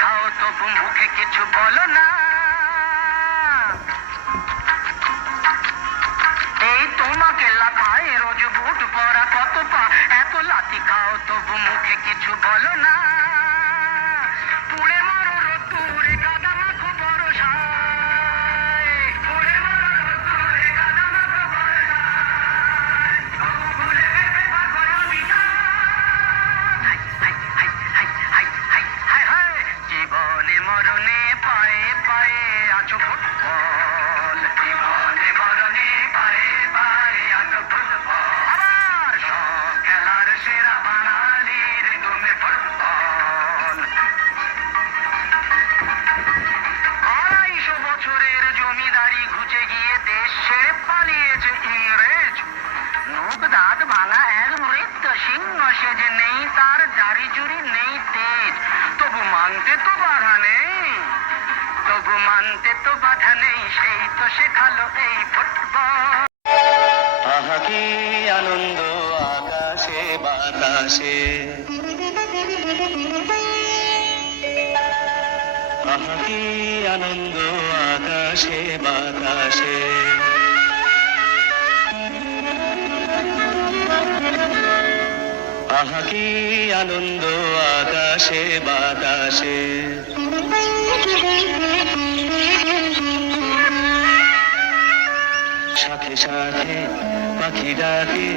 খাও তবু মুখে কিছু বলো না। এই তোমাকে লাথায় রোজ বুট পরা কত পা, এত লাথি খাও তবু মুখে কিছু বলো না। পুড়ে মারো রোদ্দুরে কাদা মাখো বরসায়, পুড়ে মারো রোদ্দুরে কাদা মাখো বরসায়, তবু ভুলে গেছে ভাগো আমি না। High high high high high high high high, জীবনে মরণে পায়ে পায়ে আছো ফুটবল, জীবনে মরণে পায়ে পায়ে আছো ফুটবল। আবার সব খেলার সেরা বাঙালির তুমি ফুটবল। 250 বছরের জমিদারি ঘুচে গিয়ে দেশ ছেড়ে পালিয়েছে ইংরেজ। মুখ দাঁত ভাঙা এক মৃত সিংহ সেজে, নেই তার দাড়ি চুরি নেই তেজ, তবু মানতে তো বাধা নেই, তবু মানতে তো বাধা নেই, সেই তো শেখালো এই ফুটবল। আহা কি আনন্দ আকাশে বাতাসে, আহা কি আনন্দ আকাশে বাতাসে, আহা কি আনন্দ আকাশে বাতাসে। শাখে শাখে পাখি ডাকে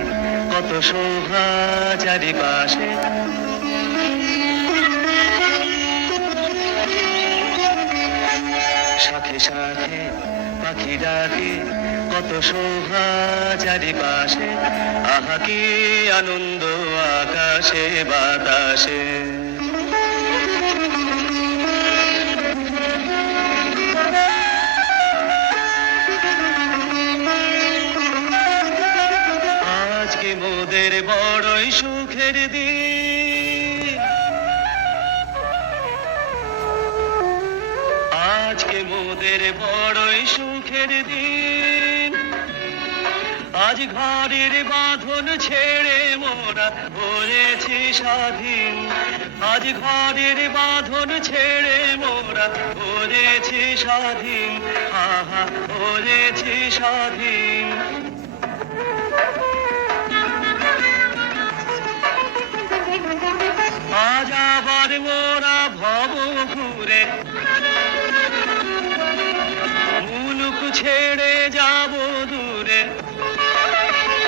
কত শোভা চারিপাশে, শাখে শাখে পাখি ডাকে কত শোভা চারিপাশে, আহা কি আনন্দ আকাশে বাতাসে। আজকে মোদের বড়ই সুখের দিন, আজকে মোদের বড়ই সুখের দিন, আজ ঘরের বাঁধন ছেড়ে মোরা হয়েছি স্বাধীন, আজ ঘরের বাঁধন ছেড়ে মোরা হয়েছি স্বাধীন, আহা হয়েছি স্বাধীন। আজ আবার মোরা ভব ঘুরে মুলুক ছেড়ে